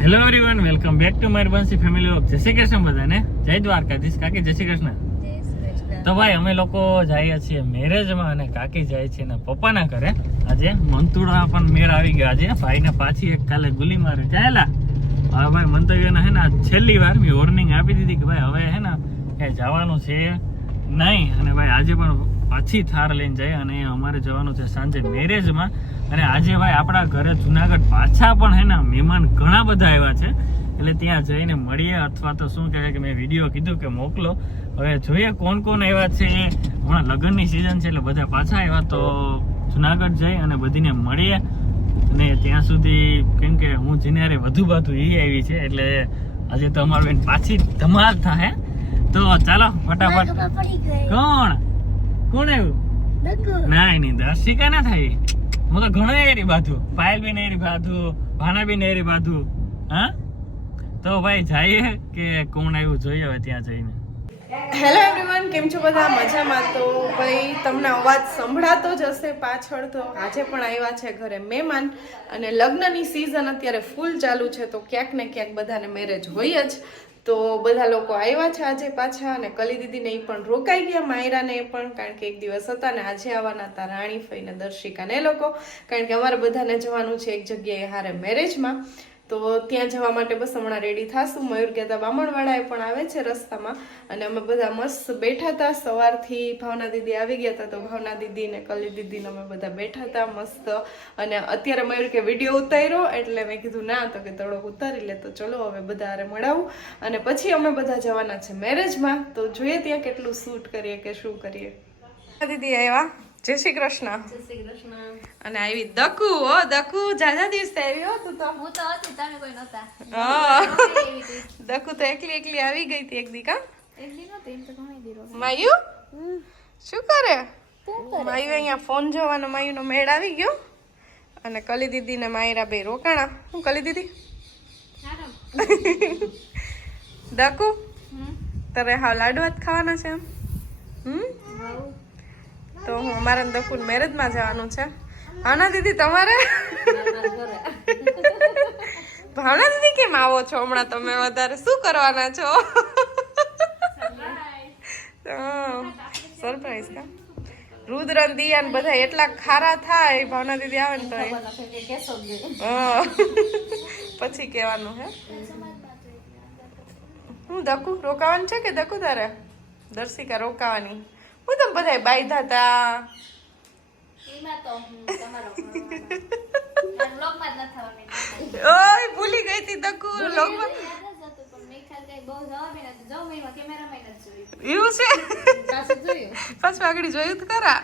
Hello everyone, welcome back to મારી બંસી family vlog. જય શ્રી કૃષ્ણ બધાને. જય દ્વારકાધીશ. કાકી જય શ્રી કૃષ્ણ. તો ભાઈ અમે લોકો જઈએ છીએ મેરેજમાં અને કાકી જાય છે એના પપ્પાના ઘરે. આજે મંતુડા પણ મેળ આવી ગયો. આજે ભાઈને પાછી એક કાલે ગુલી મારી ચાલેલા. હવે ભાઈ મંતવ્યને હે ને છેલ્લી વાર મેં વોર્નિંગ આપી દીધી કે ભાઈ હવે હે ને ક્યાંય જવાનું છે નહીં. અને ભાઈ આજે પણ પાછી થાર લઈને જાય અને અમારે જવાનું છે સાંજે મેરેજમાં. અને આજે ભાઈ આપણા ઘરે જુનાગઢ પાછા પણ હે ને મહેમાન ઘણા બધા આવ્યા છે, એટલે ત્યાં જઈને મળીએ. અથવા તો શું કહેવાય કે મેં વિડીયો કીધું કે મોકલો. હવે જોઈએ કોણ કોણ આવ્યા છે. હમણાં લગ્નની સિઝન છે એટલે બધા પાછા આવ્યા, તો જુનાગઢ જઈ અને બધીને મળીએ. અને ત્યાં સુધી કેમ કે હું જેને યારે વધુ બાતું એ આવી છે એટલે આજે તો અમારું બેન પાછી ધમાલ થાય. તો ચાલો ફટાફટ. કોણ કોણ આવ્યું? નહીં દર્શિકા ના થાય. હું તો ઘણો એરી બાધું, પાયલ બી એરી બાધું, ભાના બી એરી બાધું. હા તો ભાઈ જઈએ કે કોણ આવ્યું જોઈએ હવે ત્યાં જઈને. હેલો એવરીવન, કેમ છો બધા? મજામાં? તો ભાઈ તમને અવાજ સંભળાતો જ હશે પાછળ. તો આજે પણ આવ્યા છે ઘરે મહેમાન અને લગ્નની સિઝન અત્યારે ફૂલ ચાલુ છે, તો ક્યાંક ને ક્યાંક બધાને મેરેજ હોય જ. તો બધા લોકો આવ્યા છે આજે પાછા, અને કલી દીદીને એ પણ રોકાઈ ગયા, માયરાને એ પણ, કારણ કે એક દિવસ હતા ને આજે આવવાના હતા રાણી ફઈને દર્શિકાને એ લોકો, કારણ કે અમારે બધાને જવાનું છે એક જગ્યાએ હારે મેરેજમાં. તો ત્યાં જવા માટે બસ હમણાં રેડી થાશું. મયુર કહેતા બામણવાળાએ પણ આવે છે રસ્તામાં, અને અમે બધા મસ્ત બેઠા હતા સવારથી. ભાવના દીદી આવી ગયા હતા, તો ભાવના દીદી ને કલી દીદીને અમે બધા બેઠા હતા મસ્ત. અને અત્યારે મયુર કે વિડીયો ઉતાર્યો, એટલે મેં કીધું ના, તો કે થોડોક ઉતારી લે. તો ચલો હવે બધા હારે મળાવું, અને પછી અમે બધા જવાના છે મેરેજમાં. તો જોઈએ ત્યાં કેટલું શૂટ કરીએ કે શું કરીએ. દીદી આવ્યા. જય શ્રી કૃષ્ણ. જય શ્રી કૃષ્ણ. અને આવી દકુ. ઓ દકુ, જાજા દિવસે આવી હો તું તો. હું તો હતી, તમે કોઈ નહોતા. દકુ તો એકલી આવી ગઈ હતી એક દી. કા એટલી નહોતી, એમ તો ઘણી દી રોજ. માયુ શું કરે? માયુ અહીંયા ફોન જોવાનો માયુનો મેળ આવી ગયો. અને કલી દીદી ને માયરા બે રોકાણા. હું કલી દીદી દકુ તારે હા લાડવા જ ખાવાના છે એમ? તો હું અમારા દકુન મેરેજમાં જવાનું છે. ભાવના દીદી તમારે? ભાવના દીદી કેમ આવો છો હમણાં તમે? વધારે શું કરવાના છો? સરપ્રાઈઝ કા? રુદ્ર દિયાન બધા એટલા ખારા થાય ભાવના દીદી આવે ને તો પછી કેવાનું હે. હું દકુ રોકાવાનું છે કે દકુ તારે? દર્શિકા રોકાવાની. હું તમે બધા બાયધા હતા. ઓય ભૂલી ગઈ હતી દકુ લોકમાં. એવું છે? પાછું આગળ જોયું તો ખરા.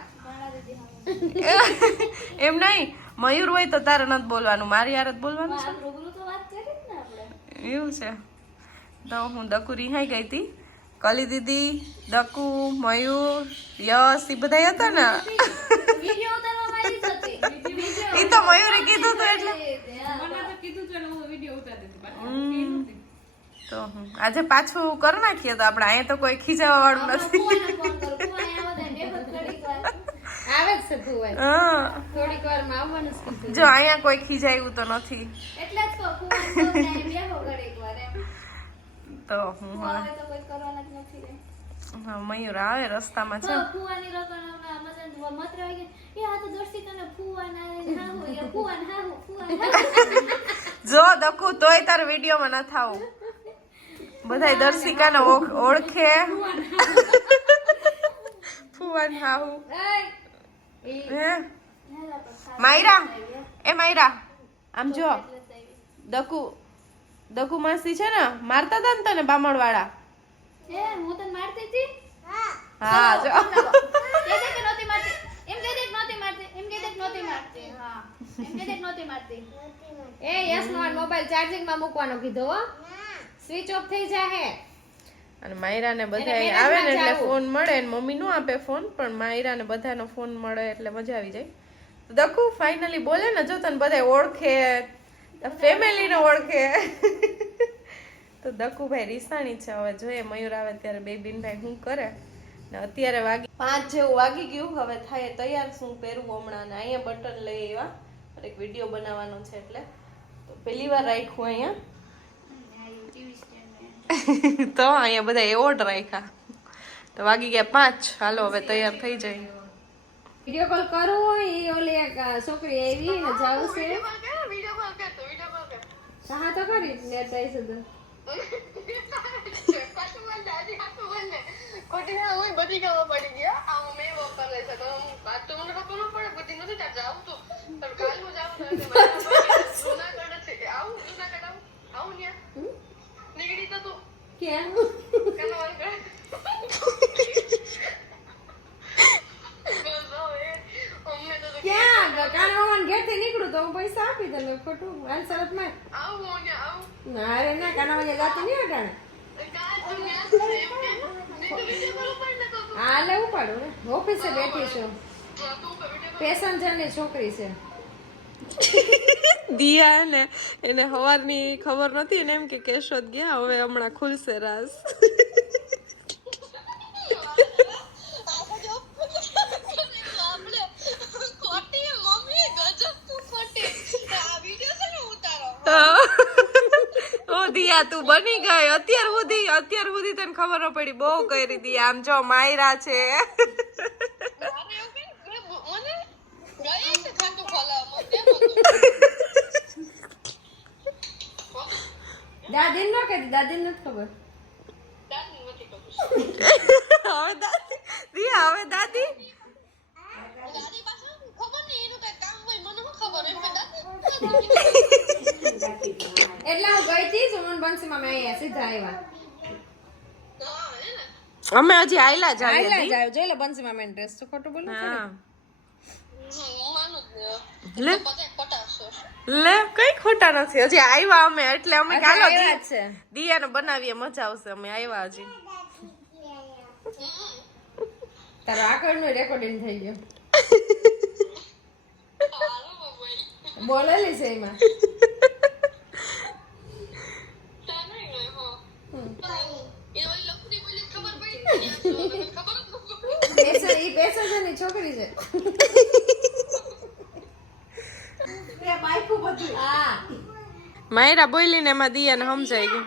એમ નહીં, મયુર હોય તો તારે નથી બોલવાનું, મારી યાર જ બોલવાનું છે. એવું છે? તો હું દકુ રિહાઈ ગઈ હતી. કલી દીદી, દકુ, મયુર, યશ એ બધા હતા ને. એ તો મયુરે કીધું તો એટલે. તો આજે પાછું કરી નાખીએ તો આપણે. અહીંયા તો કોઈ ખીજાવા વાળું નથી. જો અહીંયા કોઈ ખીજાયું તો નથી. તો હું હા મયુર આવે રસ્તામાં છે. જો દકુ તોય તાર વિડીયોમાં ન થાવું. બધાય દર્શિકાને ઓળખે. ફુવાન હાહુ હે માયરા. એ માયરા આમ જો, દકુ માસી છે ને મારતા હતા ને તને બામણ વાળા. હા જો મોબાઈલ ચાર્જિંગ માં મૂકવાનો કીધો હો, સ્વિચ ઓફ થઈ જાય. અને માયરા ને બધા આવે ને એટલે ફોન મળે. મમ્મી નો આપે ફોન, પણ માયરા ને બધાનો ફોન મળે એટલે મજા આવી જાય. દકુ ફાઇનલી બોલે ને, જો તને બધા ઓળખે, ફેમિલી ને ઓળખે. તો દકુભાઈ રીસાણી છે. હવે જોઈએ મયુર આવે ત્યારે બે બિનભાઈ શું કરે. ને અત્યારે 5 જેવું વાગી ગયું. હવે થાય તૈયાર શું પહેરવું હમણાં. ને અહીંયા બટન લઈ આવ્યા, એક વિડીયો બનાવવાનો છે એટલે તો પહેલી વાર રાખ્યું અહીંયા. તો અહીંયા બધા એવોર્ડ રાખ્યા. તો વાગી ગયા 5. હાલો હવે તૈયાર થઈ જાય. વિડિયો કોલ કરવો હોય એ ઓલી એક છોકરી આવી ને જાવ છે હા તો કરી નેટ આવી છે તો કેમ ક્યાં કાનવાન ઘેરથી નીકળું તો હું પૈસા આપી દઉં ખોટું હાલ શરત માં ના અરે ના કાનવાન જાતી નહીં અટાણે હા લેવું પાડું ને ઓફિસે બેઠી છું પેસેન્જર ની છોકરી છે દિયા ને એને સવારની ખબર નથી ને એમ કે કેશોદ ગયા હવે હમણાં ખુલશે રાસ. ઓ દિયા તું બની ગઈ અત્યાર સુધી તને ખબર ન પડી બહુ કરી દી આમ જો માયરા છે દાદી નો કહેતી દાદી નથી ખબર હવે દાદી દિયા હવે દાદી એટલે હું ગઈ હતી સુમન બંસીમાં મેં અહીંયા સીધા આવ્યા અમે હજી આયલા જ આવીએ દી. જાવ જોઈ લે બંસીમાં મેં ડ્રેસ તો ખોટું બોલું હા લે કઈ ખોટા નથી હજી આવ્યા અમે એટલે અમે કાલો છે દિયાને બનાવીએ મજા આવશે અમે આવ્યા હજી. તારો આગળનું રેકોર્ડિંગ થઈ ગયો બોલેલી છે એમાં પેસેન્જરની છોકરી છે હા માયરા બોલી ને એમાં દિયાને સમજાઈ ગયું.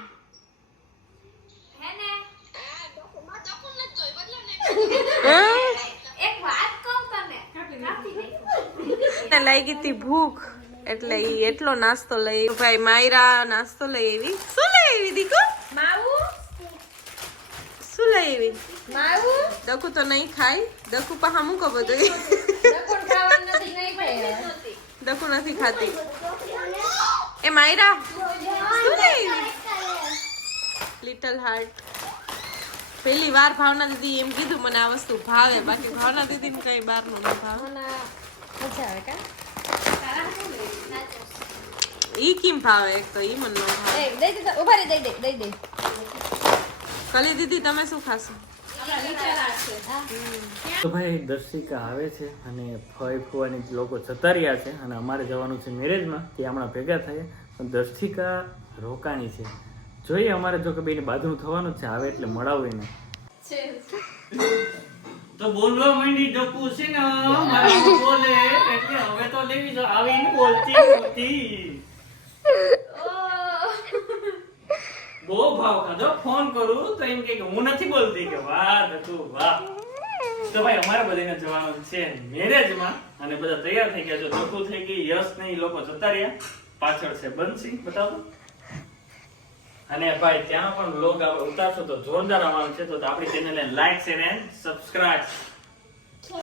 લાગી હતી ભૂખ એટલે ઈ એટલો નાસ્તો લઈ ભાઈ માયરા નાસ્તો લઈ આવી. શું લઈ આવી દીકો? માવું શું લઈ આવી? માવું દકુ તો નહીં ખાય. દકુ પા મૂકો બધું. ડકોર ખાવાનું નથી નહીં ખાય દકુ નથી ખાતી. એ માયરા શું લઈ આવી? Little heart. પહેલી વાર ભાવના દીદી એમ કીધું મને આ વસ્તુ ભાવે બાકી ભાવના દીદી ને કઈ બાર નું ન ભાવે. મજા આવે કા ઈ કેમ ભાવે એક તો ઈ મને ન ભાવે. એ દઈ દે ઉભા રહી દઈ દે કલી દીદી તમે શું ખાશો? તો ભાઈ દર્શિકા આવે છે અને ફઈ ફુવાની લોકો જતા રહ્યા છે અને અમારે જવાનું છે મેરેજમાં કે હમણાં ભેગા થઈએ પણ દર્શિકા રોકાણી છે. જોઈએ અમારે જો કે બેને બાંધવું થવાનું જ છે આવે એટલે મળાવું એને તો બોલવા માંડી ડકુ છે ને મારા બોલે એટલે હવે તો લેવી જો આવીને બોલતી નહોતી બહુ ભાવ ખાધો ફોન કરું તો એમ કે હું નથી બોલતી કે વાહ ડકુ વાહ. તો ભાઈ અમારે બધાને જવાનું છે મેરેજમાં અને બધા તૈયાર થઈ ગયા છે. ડકુ થઈ ગઈ યશ ને ઈ લોકો જતા રહ્યા પાછળ છે બંસી બતાવો અને ભાઈ ત્યાં પણ વ્લોગ આપણે ઉતારશો તો જોરદાર આવવાનું છે તો આપણી ચેનલને લાઈક શેર એન્ડ સબસ્ક્રાઇબ